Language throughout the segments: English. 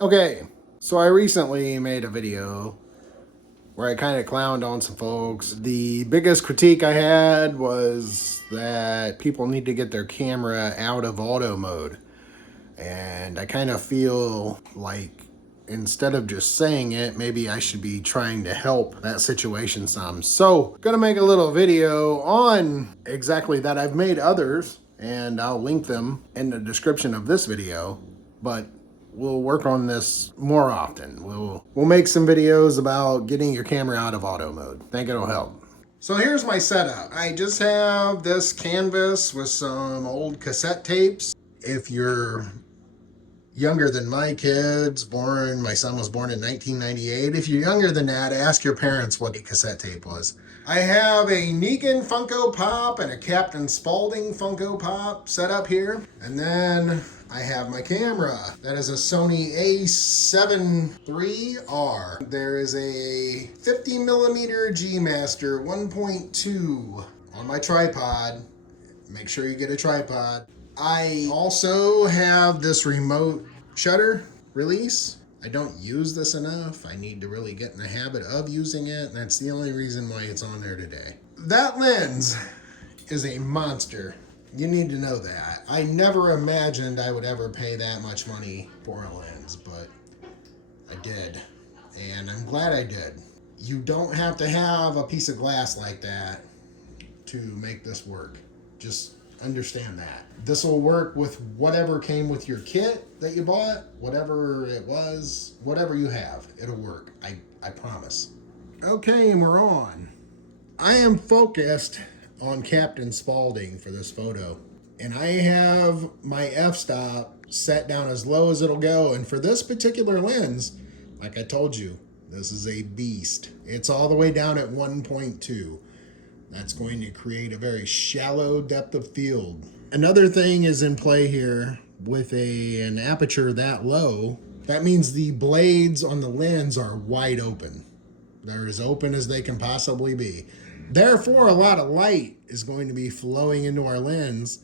Okay, so I recently made a video where I kind of clowned on some folks. The biggest critique I had was that people need to get their camera out of auto mode. And I kind of feel like instead of just saying it, maybe I should be trying to help that situation some. So, gonna make a little video on exactly that. I've made others, and I'll link them in the description of this video, but we'll work on this more often. We'll make some videos about getting your camera out of auto mode. Think it'll help. So here's my setup. I just have this canvas with some old cassette tapes. If you're younger than my kids, my son was born in 1998. If you're younger than that, ask your parents what a cassette tape was. I have a Negan Funko Pop and a Captain Spaulding Funko Pop set up here. And then I have my camera. That is a Sony A7 IIIR. There is a 50mm G Master 1.2 on my tripod. Make sure you get a tripod. I also have this remote shutter release. I don't use this enough. I need to really get in the habit of using it. That's the only reason why it's on there today. That lens is a monster. You need to know that. I never imagined I would ever pay that much money for a lens, but I did. And I'm glad I did. You don't have to have a piece of glass like that to make this work. Just understand that. This will work with whatever came with your kit that you bought, whatever it was, whatever you have, it'll work. I promise. Okay, and we're on. I am focused on Captain Spaulding for this photo, and I have my f-stop set down as low as it'll go. And for this particular lens, like I told you, this is a beast. It's all the way down at 1.2. That's going to create a very shallow depth of field. Another thing is in play here with an aperture that low. That means the blades on the lens are wide open. They're as open as they can possibly be. Therefore, a lot of light is going to be flowing into our lens.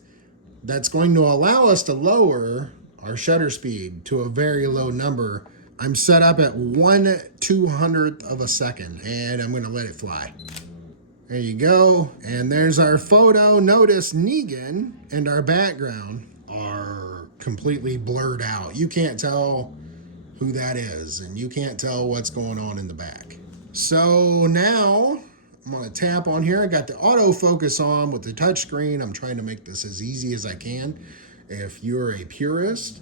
That's going to allow us to lower our shutter speed to a very low number. I'm set up at 1/200th of a second, and I'm going to let it fly. There you go. And there's our photo. Notice Negan and our background are completely blurred out. You can't tell who that is, and you can't tell what's going on in the back. So now I'm going to tap on here. I got the autofocus on with the touchscreen. I'm trying to make this as easy as I can. If you're a purist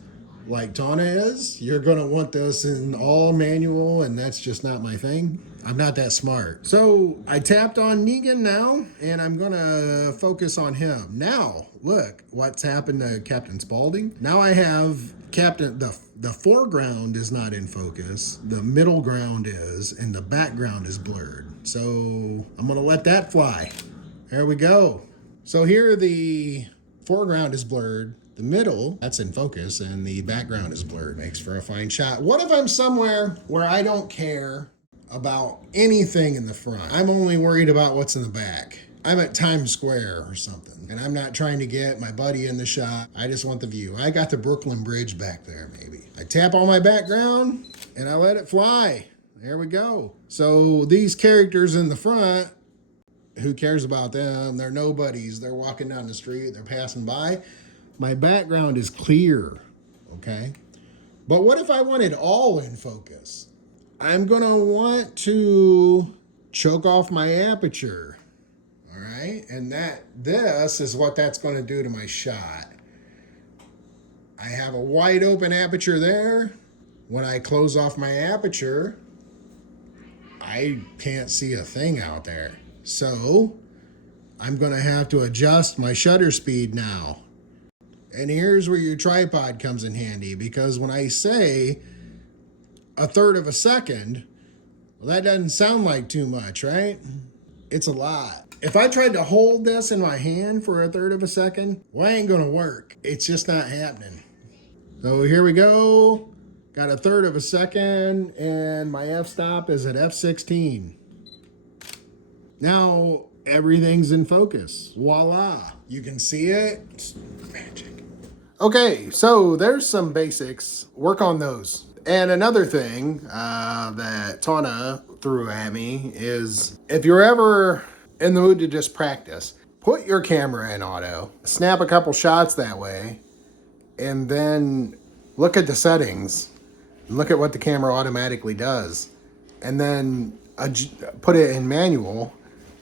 like Tana is, you're going to want this in all manual, and that's just not my thing. I'm not that smart. So I tapped on Negan now, and I'm going to focus on him. Now, look what's happened to Captain Spaulding. Now I have the foreground is not in focus, the middle ground is, and the background is blurred. So I'm going to let that fly. There we go. So here the foreground is blurred. The middle, that's in focus, and the background is blurred. Makes for a fine shot. What if I'm somewhere where I don't care about anything in the front? I'm only worried about what's in the back. I'm at Times Square or something, and I'm not trying to get my buddy in the shot. I just want the view. I got the Brooklyn Bridge back there, maybe. I tap on my background, and I let it fly. There we go. So these characters in the front, who cares about them? They're nobodies. They're walking down the street. They're passing by. My background is clear, okay? But what if I want it all in focus? I'm gonna want to choke off my aperture, all right? And this is what that's gonna do to my shot. I have a wide open aperture there. When I close off my aperture, I can't see a thing out there. So I'm gonna have to adjust my shutter speed now. And here's where your tripod comes in handy, because when I say 1/3 of a second, well, that doesn't sound like too much, right? It's a lot. If I tried to hold this in my hand for 1/3 of a second, well, it ain't gonna work. It's just not happening. So here we go. Got 1/3 of a second, and my f-stop is at f16. Now everything's in focus. Voila. You can see it. Magic. Okay, so there's some basics. Work on those. And another thing that Tana threw at me is if you're ever in the mood to just practice, put your camera in auto, snap a couple shots that way, and then look at the settings and look at what the camera automatically does, and then put it in manual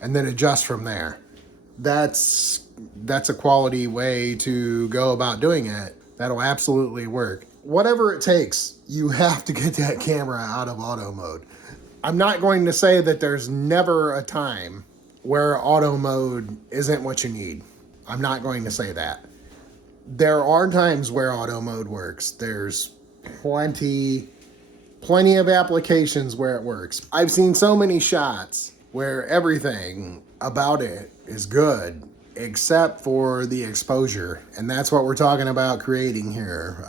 and then adjust from there. That's a quality way to go about doing it. That'll absolutely work. Whatever it takes, you have to get that camera out of auto mode. I'm not going to say that there's never a time where auto mode isn't what you need. I'm not going to say that. There are times where auto mode works. There's plenty of applications where it works. I've seen so many shots where everything about it is good except for the exposure, and that's what we're talking about creating here.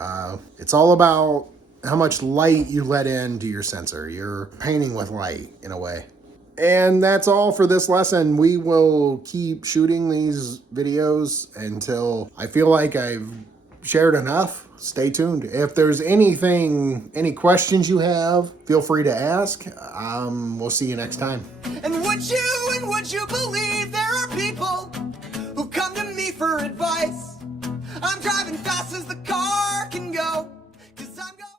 It's all about how much light you let into your sensor. You're painting with light in a way. And that's all for this lesson. We will keep shooting these videos until I feel like I've shared enough. Stay tuned. If there's any questions you have, feel free to ask. We'll see you next time. And would you believe there are people who come to me for advice? I'm driving fast as the